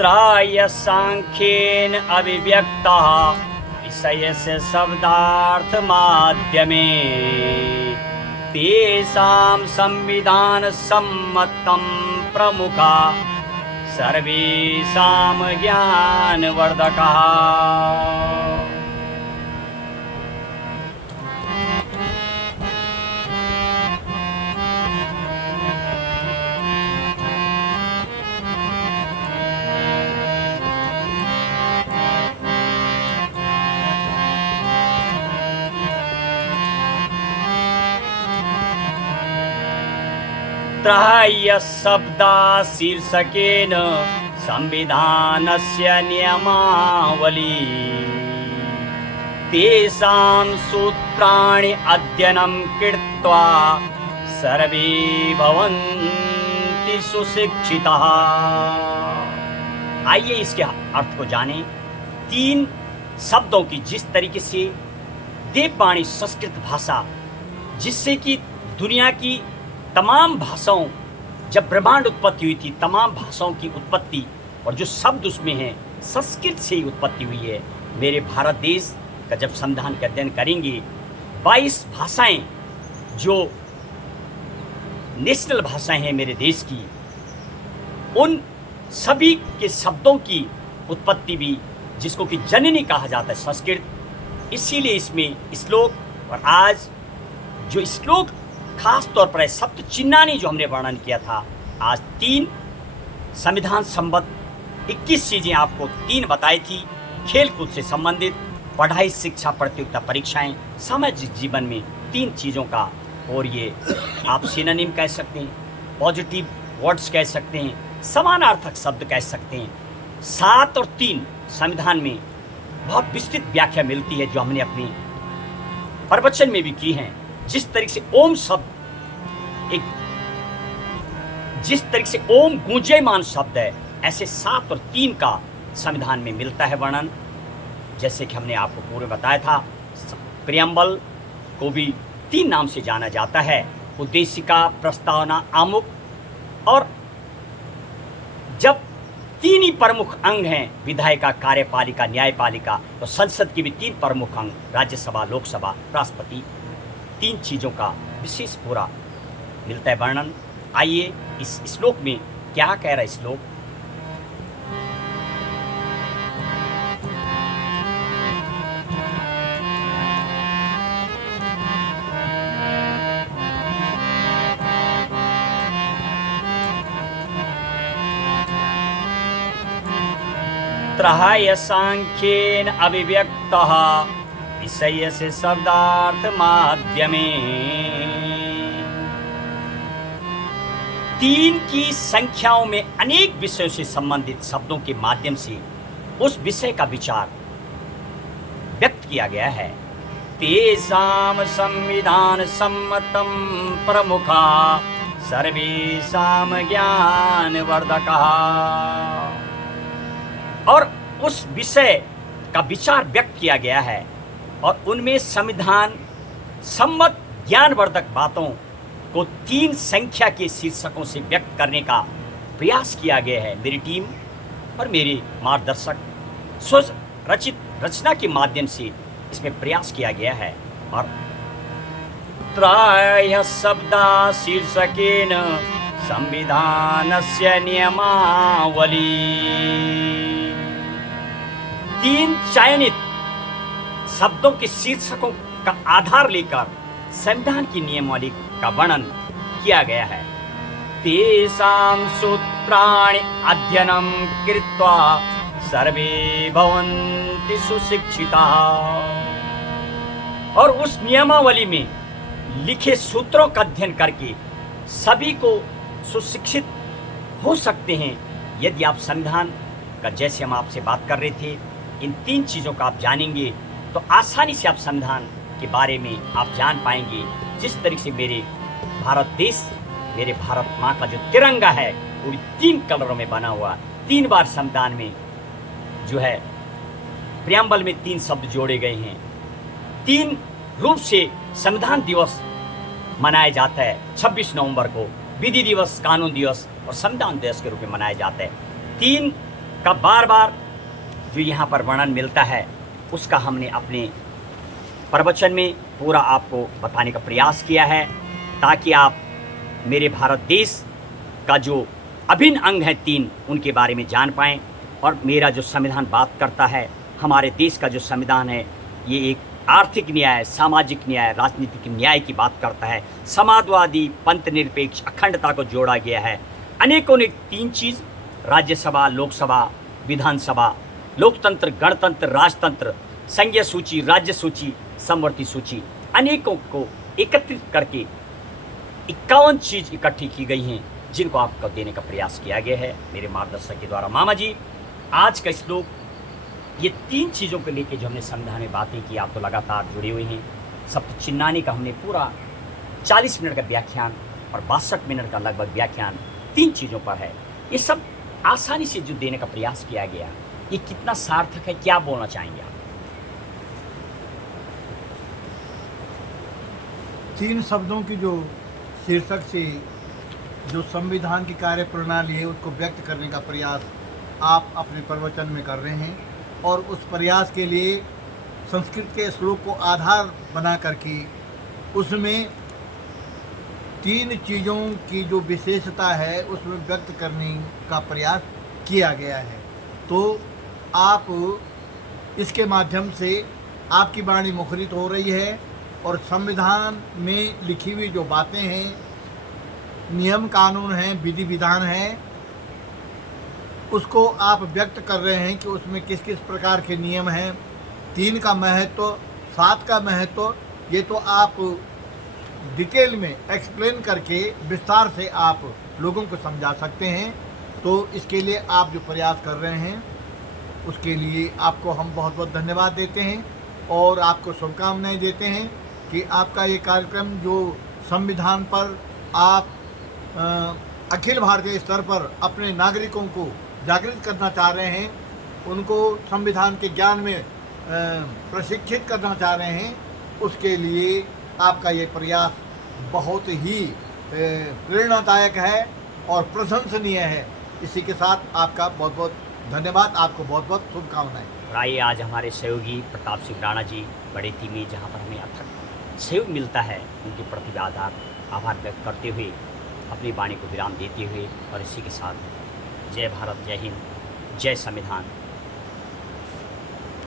त्राय सांख्येन अभिव्यक्तः विषयस्य शब्दार्थ माध्यमे तेषां संविधान सम्मतं प्रमुखा सर्वेषां ज्ञानवर्धकः। त्राह्य शब्दा शीर्षकेन संविधानस्य नियमावली तेषां सूत्राणि अध्ययनं कृत्वा सर्वे भवन्ति सुशिक्षिताः। आइए इसके अर्थ को जानें। 3 शब्दों की जिस तरीके से देववाणी संस्कृत भाषा, जिससे कि दुनिया की तमाम भाषाओं, जब ब्रह्मांड उत्पत्ति हुई थी, तमाम भाषाओं की उत्पत्ति और जो शब्द उसमें हैं संस्कृत से ही उत्पत्ति हुई है। मेरे भारत देश का जब संविधान का अध्ययन करेंगे, 22 भाषाएं जो नेशनल भाषाएं हैं मेरे देश की, उन सभी के शब्दों की उत्पत्ति भी, जिसको कि जननी कहा जाता है, संस्कृत। इसीलिए इसमें श्लोक, और आज जो श्लोक खास तौर पर सप्त चिन्हानी जो हमने वर्णन किया था, आज 3 संविधान संबद्ध 21 चीज़ें आपको 3 बताई थी। खेलकूद से संबंधित, पढ़ाई, शिक्षा, प्रतियोगिता परीक्षाएं, सामाजिक जीवन में 3 चीज़ों का, और ये आप सिनोनिम कह सकते हैं, पॉजिटिव वर्ड्स कह सकते हैं, समानार्थक शब्द कह सकते हैं। 7 और 3 संविधान में बहुत विस्तृत व्याख्या मिलती है, जो हमने अपनी प्रवचन में भी की हैं। जिस तरीके से ओम शब्द जिस तरीके से ओम गूंजयमान शब्द है, ऐसे 7 और 3 का संविधान में मिलता है वर्णन। जैसे कि हमने आपको पूर्व बताया था, प्रियम्बल को भी 3 नाम से जाना जाता है: उद्देशिका, प्रस्तावना, आमुख। और जब 3 ही प्रमुख अंग हैं, विधायिका, कार्यपालिका, न्यायपालिका, तो संसद के भी 3 प्रमुख अंग, राज्यसभा, लोकसभा, राष्ट्रपति। 3 चीज़ों का विशेष पूरा मिलता है वर्णन। आइए इस श्लोक में क्या कह रहा है श्लोक। त्राह्य सांख्येन अभिव्यक्तः विषयस्य शब्दार्थ माध्यमे। 3 की संख्याओं में अनेक विषयों से संबंधित शब्दों के माध्यम से उस विषय का विचार व्यक्त किया गया है। तेषां संविधान सम्मतं प्रमुखा सर्वेषां ज्ञानवर्धकः। और उस विषय का विचार व्यक्त किया गया है, और उनमें संविधान सम्मत ज्ञानवर्धक बातों को 3 संख्या के शीर्षकों से व्यक्त करने का प्रयास किया गया है। मेरी टीम और मेरे मार्गदर्शक स्व रचित रचना के माध्यम से इसमें प्रयास किया गया है। और त्राह्य शब्दा शीर्षकेन संविधानस्य नियमावली। 3 चयनित शब्दों के शीर्षकों का आधार लेकर संविधान की नियमावली का वर्णन किया गया है। तेषां सूत्राणि अध्ययनं कृत्वा सर्वे भवन्ति सुशिक्षिताः। और उस नियमावली में लिखे सूत्रों का अध्ययन करके सभी को सुशिक्षित हो सकते हैं, यदि आप संविधान का, जैसे हम आपसे बात कर रहे थे, इन 3 चीज़ों का आप जानेंगे तो आसानी से आप संविधान के बारे में आप जान पाएंगे। जिस तरीके से मेरे भारत देश, मेरे भारत माँ का जो तिरंगा है, वो 3 कलरों में बना हुआ। 3 बार संविधान में जो है प्रियम्बल में 3 शब्द जोड़े गए हैं। 3 रूप से संविधान दिवस मनाया जाता है। 26 नवंबर को विधि दिवस, कानून दिवस और संविधान दिवस के रूप में मनाया जाता है। 3 का बार बार जो यहाँ पर वर्णन मिलता है उसका हमने अपने प्रवचन में पूरा आपको बताने का प्रयास किया है, ताकि आप मेरे भारत देश का जो अभिन्न अंग है 3 उनके बारे में जान पाएँ। और मेरा जो संविधान बात करता है, हमारे देश का जो संविधान है ये एक आर्थिक न्याय, सामाजिक न्याय, राजनीतिक न्याय की बात करता है। समाजवादी, पंथ निरपेक्ष, अखंडता को जोड़ा गया है। अनेकों ने 3 चीज़, राज्यसभा, लोकसभा, विधानसभा, लोकतंत्र, गणतंत्र, राजतंत्र, संघीय सूची, राज्य सूची, समवर्ती सूची, अनेकों को एकत्रित करके 51 चीज़ इकट्ठी की गई हैं, जिनको आपको देने का प्रयास किया गया है मेरे मार्गदर्शक के द्वारा। मामा जी, आज का श्लोक ये 3 चीज़ों को लेके जो हमने संविधान में बातें की, आप तो लगातार जुड़े हुए हैं। सप्त चिन्नानी का हमने पूरा 40 मिनट का व्याख्यान और 62 मिनट का लगभग व्याख्यान 3 चीज़ों पर है। ये सब आसानी से जो देने का प्रयास किया गया, ये कितना सार्थक है, क्या बोलना चाहेंगे आप? 3 शब्दों की जो शीर्षक से जो संविधान की कार्य प्रणाली है उसको व्यक्त करने का प्रयास आप अपने प्रवचन में कर रहे हैं, और उस प्रयास के लिए संस्कृत के श्लोक को आधार बना करके उसमें 3 चीज़ों की जो विशेषता है उसमें व्यक्त करने का प्रयास किया गया है। तो आप इसके माध्यम से आपकी वाणी मुखरित हो रही है, और संविधान में लिखी हुई जो बातें हैं, नियम कानून हैं, विधि विधान हैं, उसको आप व्यक्त कर रहे हैं कि उसमें किस किस प्रकार के नियम हैं। 3 का महत्व, 7 का महत्व, ये तो आप डिटेल में एक्सप्लेन करके विस्तार से आप लोगों को समझा सकते हैं। तो इसके लिए आप जो प्रयास कर रहे हैं उसके लिए आपको हम बहुत बहुत धन्यवाद देते हैं, और आपको शुभकामनाएं देते हैं कि आपका ये कार्यक्रम जो संविधान पर आप अखिल भारतीय स्तर पर अपने नागरिकों को जागृत करना चाह रहे हैं, उनको संविधान के ज्ञान में प्रशिक्षित करना चाह रहे हैं, उसके लिए आपका ये प्रयास बहुत ही प्रेरणादायक है और प्रशंसनीय है। इसी के साथ आपका बहुत बहुत धन्यवाद, आपको बहुत बहुत शुभकामनाएं। और आइए आज हमारे सहयोगी प्रताप सिंह राणा जी बड़े टीमी, जहाँ पर हमें अथक सहयोग मिलता है, उनके प्रति आभार व्यक्त करते हुए अपनी वाणी को विराम देते हुए, और इसी के साथ जय भारत, जय हिंद, जय संविधान।